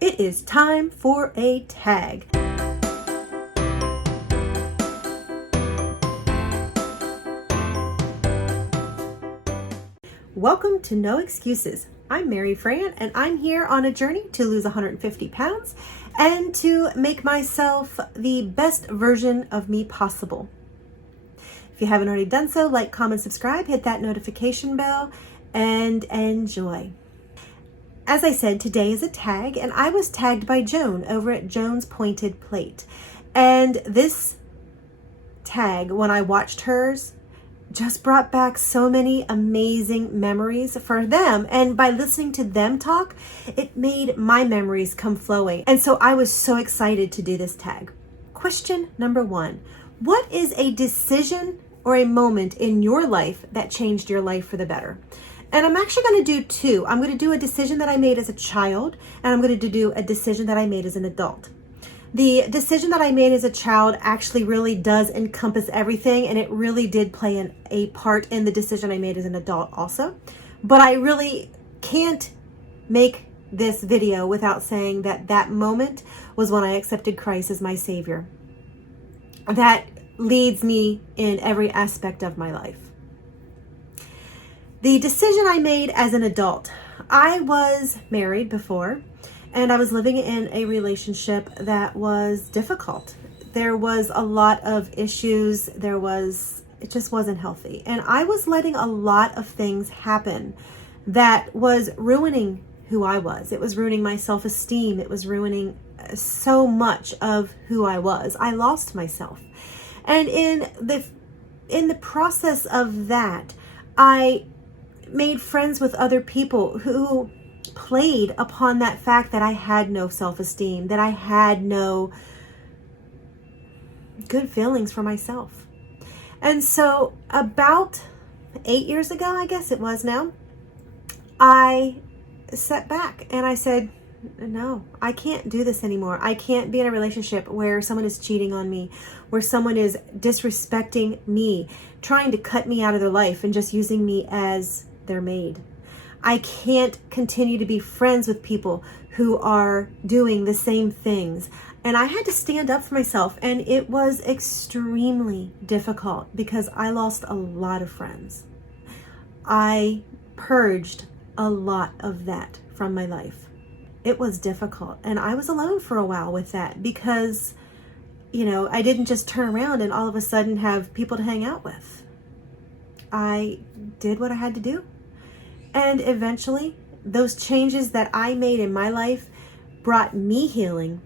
It is time for a tag. Welcome to No Excuses. I'm Mary Fran, and I'm here on a journey to lose 150 pounds and to make myself the best version of me possible. If you haven't already done so, like, comment, subscribe, hit that notification bell, and enjoy. As I said, today is a tag, and I was tagged by Joan over at Joan's Pointed Plate. And this tag, when I watched hers, just brought back so many amazing memories for them. And by listening to them talk, it made my memories come flowing. And so I was so excited to do this tag. Question number 1. What is a decision or a moment in your life that changed your life for the better? And I'm actually going to do 2. I'm going to do a decision that I made as a child, and I'm going to do a decision that I made as an adult. The decision that I made as a child actually really does encompass everything, and it really did play a part in the decision I made as an adult also. But I really can't make this video without saying that that moment was when I accepted Christ as my Savior. That leads me in every aspect of my life. The decision I made as an adult. I was married before, and I was living in a relationship that was difficult. There was a lot of issues. It just wasn't healthy. And I was letting a lot of things happen that was ruining who I was. It was ruining my self-esteem. It was ruining so much of who I was. I lost myself. And in the process of that, I made friends with other people who played upon that fact that I had no self-esteem, that I had no good feelings for myself. And so about 8 years ago, I guess it was now, I sat back and I said, no, I can't do this anymore. I can't be in a relationship where someone is cheating on me, where someone is disrespecting me, trying to cut me out of their life and just using me as their maid. I can't continue to be friends with people who are doing the same things. And I had to stand up for myself, and it was extremely difficult because I lost a lot of friends. I purged a lot of that from my life. It was difficult, and I was alone for a while with that because, I didn't just turn around and all of a sudden have people to hang out with. I did what I had to do. And eventually, those changes that I made in my life brought me healing.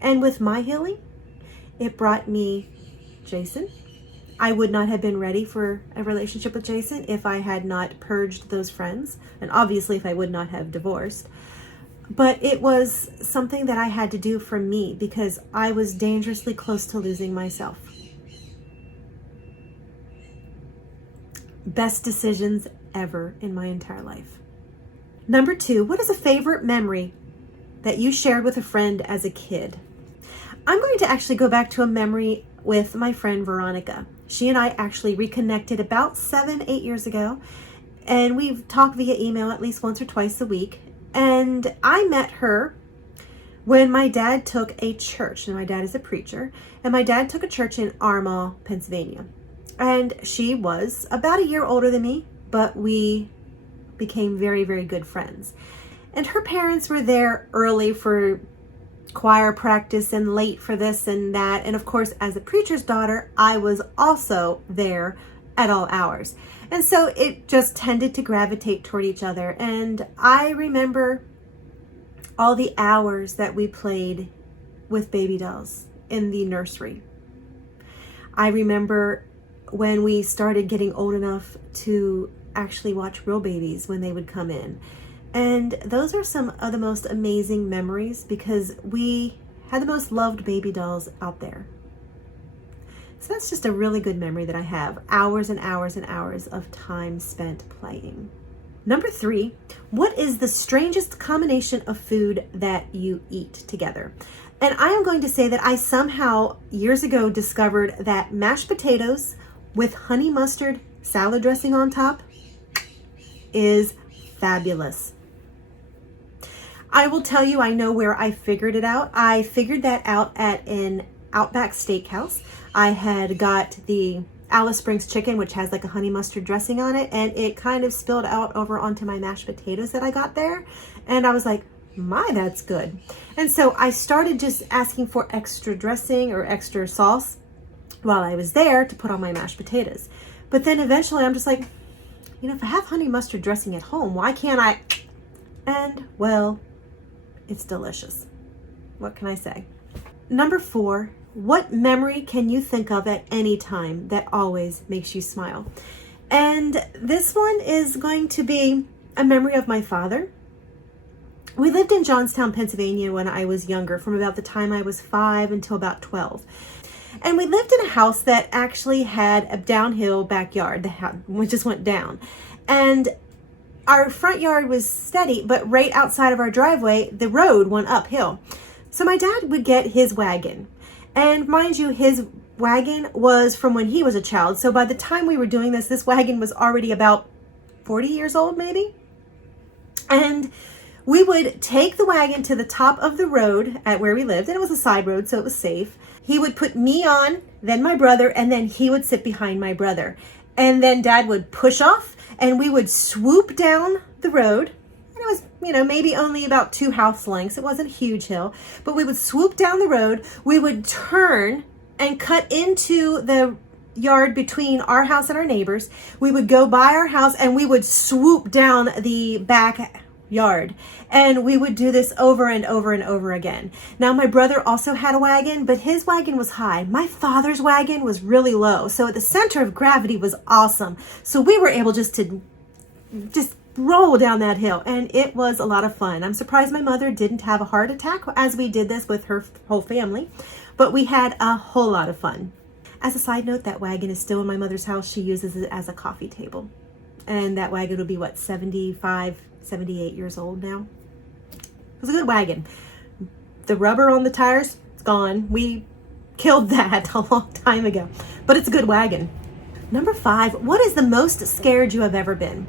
And with my healing, it brought me Jason. I would not have been ready for a relationship with Jason if I had not purged those friends. And obviously, if I would not have divorced. But it was something that I had to do for me because I was dangerously close to losing myself. Best decisions ever in my entire life. Number 2, what is a favorite memory that you shared with a friend as a kid? I'm going to actually go back to a memory with my friend Veronica. She and I actually reconnected about 7-8 years ago, and we've talked via email at least once or twice a week. And I met her when my dad took a church, and my dad is a preacher, and my dad took a church in Armagh, Pennsylvania. And she was about a year older than me, but we became very, very good friends. And her parents were there early for choir practice and late for this and that. And of course, as a preacher's daughter, I was also there at all hours. And so it just tended to gravitate toward each other. And I remember all the hours that we played with baby dolls in the nursery. I remember when we started getting old enough to actually watch real babies when they would come in. And those are some of the most amazing memories because we had the most loved baby dolls out there. So that's just a really good memory that I have. Hours and hours and hours of time spent playing. Number 3, what is the strangest combination of food that you eat together? And I am going to say that I somehow years ago discovered that mashed potatoes with honey mustard salad dressing on top is fabulous. I will tell you, I know where I figured it out. I figured that out at an Outback Steakhouse. I had got the Alice Springs chicken, which has like a honey mustard dressing on it, and it kind of spilled out over onto my mashed potatoes that I got there. And I was like, my, that's good. And so I started just asking for extra dressing or extra sauce while I was there to put on my mashed potatoes. But then eventually I'm just like, if I have honey mustard dressing at home, why can't I? And well, it's delicious. What can I say? Number 4, what memory can you think of at any time that always makes you smile? And this one is going to be a memory of my father. We lived in Johnstown, Pennsylvania when I was younger, from about the time I was 5 until about 12. And we lived in a house that actually had a downhill backyard. We just went down. And our front yard was steady, but right outside of our driveway, the road went uphill. So my dad would get his wagon. And mind you, his wagon was from when he was a child. So by the time we were doing this wagon was already about 40 years old, maybe. And we would take the wagon to the top of the road at where we lived. And it was a side road, so it was safe. He would put me on, then my brother, and then he would sit behind my brother. And then Dad would push off, and we would swoop down the road. And it was, maybe only about 2 house lengths. It wasn't a huge hill, but we would swoop down the road. We would turn and cut into the yard between our house and our neighbors. We would go by our house and we would swoop down the back yard. And we would do this over and over and over again. Now, my brother also had a wagon, but his wagon was high. My father's wagon was really low. So the center of gravity was awesome. So we were able just to roll down that hill, and it was a lot of fun. I'm surprised my mother didn't have a heart attack as we did this with her whole family, but we had a whole lot of fun. As a side note, that wagon is still in my mother's house. She uses it as a coffee table, and that wagon would be 75, 78 years old now. It was a good wagon. The rubber on the tires, it's gone. We killed that a long time ago, but it's a good wagon. Number 5, what is the most scared you have ever been?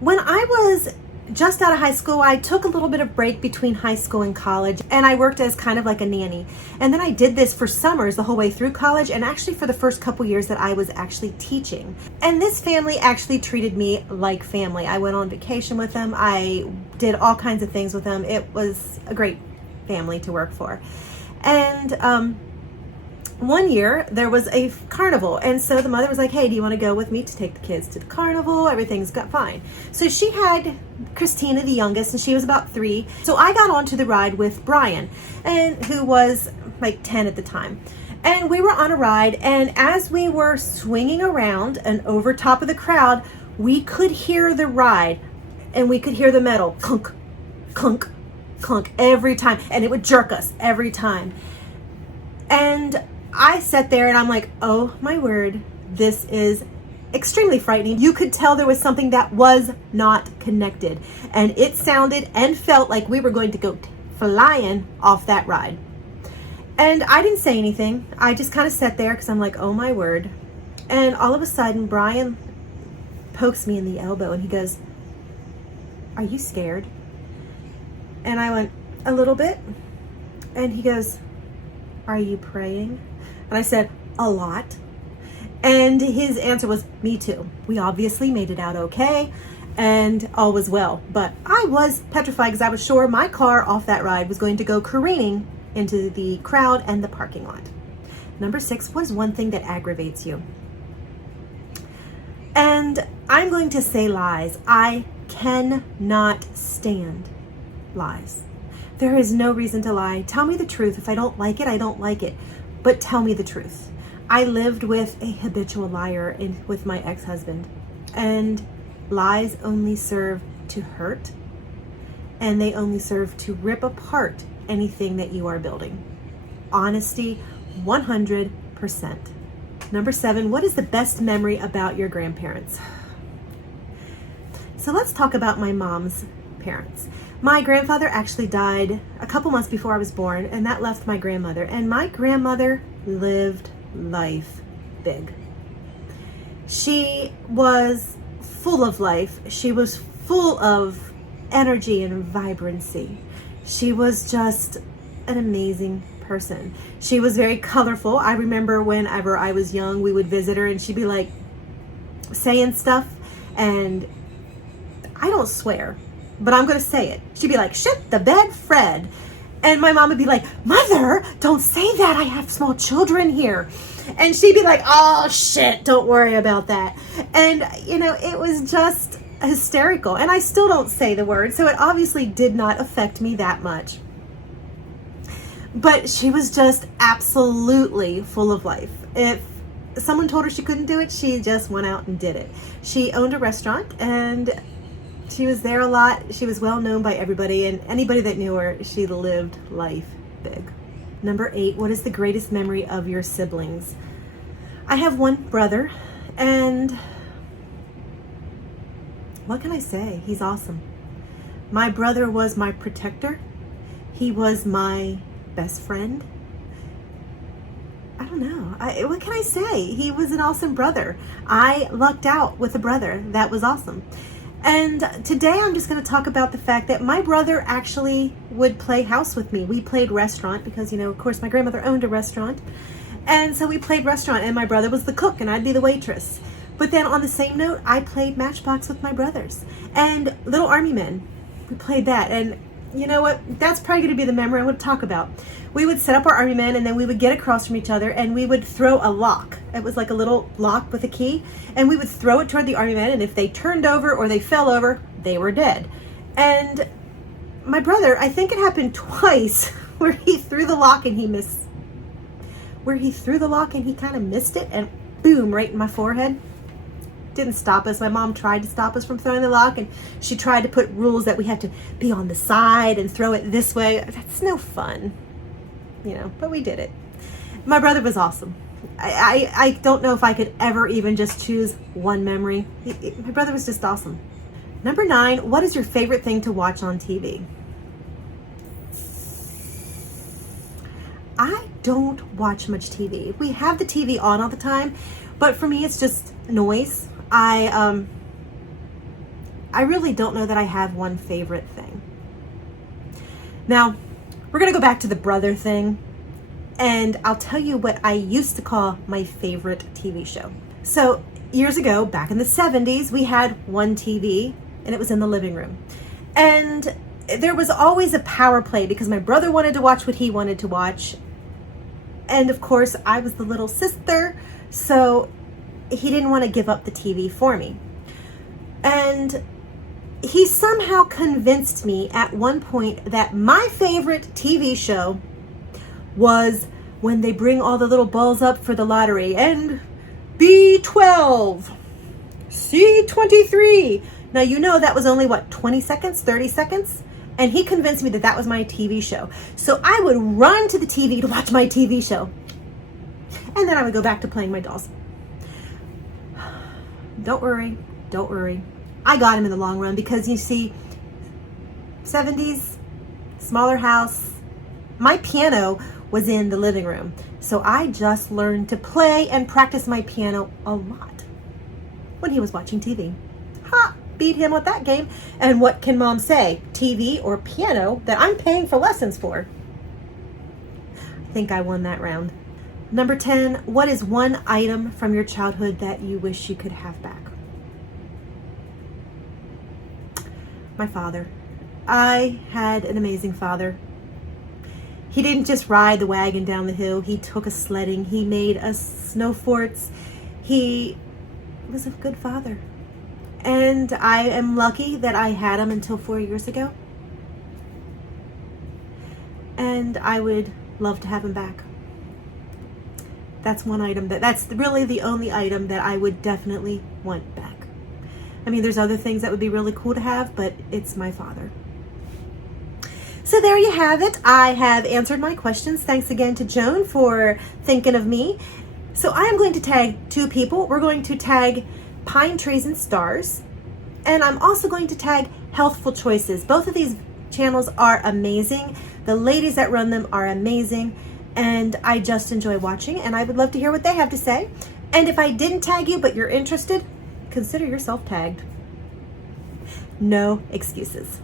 When I was just out of high school, I took a little bit of break between high school and college, and I worked as kind of like a nanny. And then I did this for summers the whole way through college, and actually for the first couple years that I was actually teaching. And this family actually treated me like family. I went on vacation with them. I did all kinds of things with them. It was a great family to work for. And one year there was a carnival, and so the mother was like, hey, do you want to go with me to take the kids to the carnival? Everything's got fine. So she had Christina, the youngest, and she was about 3. So I got onto the ride with Brian, and who was like 10 at the time. And we were on a ride, and as we were swinging around and over top of the crowd, we could hear the ride, and we could hear the metal clunk, clunk, clunk every time, and it would jerk us every time. And I sat there and I'm like, oh my word, this is extremely frightening. You could tell there was something that was not connected, and it sounded and felt like we were going to go flying off that ride. And I didn't say anything. I just kind of sat there because I'm like, oh my word. And all of a sudden, Brian pokes me in the elbow and he goes, are you scared? And I went, a little bit. And he goes, are you praying? And I said, a lot. And his answer was, me too. We obviously made it out okay, and all was well. But I was petrified because I was sure my car off that ride was going to go careening into the crowd and the parking lot. Number 6, what is one thing that aggravates you? And I'm going to say lies. I cannot stand lies. There is no reason to lie. Tell me the truth. If I don't like it, I don't like it. But tell me the truth. I lived with a habitual liar with my ex-husband. And lies only serve to hurt. And they only serve to rip apart anything that you are building. Honesty, 100%. Number 7, what is the best memory about your grandparents? So let's talk about my mom's parents. My grandfather actually died a couple months before I was born, and that left my grandmother. And my grandmother lived life big. She was full of life. She was full of energy and vibrancy. She was just an amazing person. She was very colorful. I remember whenever I was young, we would visit her and she'd be like saying stuff, and I don't swear, but I'm going to say it. She'd be like, "Shit the bed, Fred." And my mom would be like, "Mother, don't say that. I have small children here." And she'd be like, "Oh shit, don't worry about that." And it was just hysterical. And I still don't say the word, so it obviously did not affect me that much. But she was just absolutely full of life. If someone told her she couldn't do it, she just went out and did it. She owned a restaurant and she was there a lot. She was well known by everybody, and anybody that knew her, she lived life big. Number 8, what is the greatest memory of your siblings? I have one brother, and what can I say? He's awesome. My brother was my protector. He was my best friend. I don't know. What can I say? He was an awesome brother. I lucked out with a brother that was awesome. And today I'm just going to talk about the fact that my brother actually would play house with me. We played restaurant because, of course, my grandmother owned a restaurant. And so we played restaurant, and my brother was the cook and I'd be the waitress. But then on the same note, I played Matchbox with my brothers. And Little Army Men, we played that. And you know what? That's probably going to be the memory I want to talk about. We would set up our army men, and then we would get across from each other, and we would throw a lock. It was like a little lock with a key, and we would throw it toward the army men, and if they turned over or they fell over, they were dead. And my brother, I think it happened twice, where he threw the lock and he missed. Where he threw the lock and he kind of missed it, and boom, right in my forehead. Didn't stop us. My mom tried to stop us from throwing the lock, and she tried to put rules that we had to be on the side and throw it this way. That's no fun, but we did it. My brother was awesome. I don't know if I could ever even just choose one memory. My brother was just awesome. Number 9, what is your favorite thing to watch on TV? I don't watch much TV. We have the TV on all the time, but for me, it's just noise. I really don't know that I have one favorite thing. Now, we're going to go back to the brother thing, and I'll tell you what I used to call my favorite TV show. So, years ago, back in the 70s, we had one TV, and it was in the living room. And there was always a power play because my brother wanted to watch what he wanted to watch. And of course, I was the little sister, so he didn't want to give up the TV for me. And he somehow convinced me at one point that my favorite TV show was when they bring all the little balls up for the lottery, and B12, C23. Now, that was only 20 seconds, 30 seconds? And he convinced me that that was my TV show. So I would run to the TV to watch my TV show. And then I would go back to playing my dolls. Don't worry. I got him in the long run because you see, 70s, smaller house. My piano was in the living room. So I just learned to play and practice my piano a lot when he was watching TV. Ha! Beat him with that game. And what can mom say? TV or piano that I'm paying for lessons for? I think I won that round. Number 10, what is one item from your childhood that you wish you could have back? My father. I had an amazing father. He didn't just ride the wagon down the hill. He took us sledding. He made us snow forts. He was a good father. And I am lucky that I had him until 4 years ago. And I would love to have him back. That's one item that's really the only item that I would definitely want back. I mean, there's other things that would be really cool to have, but it's my father. So there you have it. I have answered my questions. Thanks again to Joan for thinking of me. So I am going to tag 2 people. We're going to tag Pine Trees and Stars, and I'm also going to tag Healthful Choices. Both of these channels are amazing. The ladies that run them are amazing, and I just enjoy watching, and I would love to hear what they have to say. And if I didn't tag you but you're interested, consider yourself tagged. No excuses.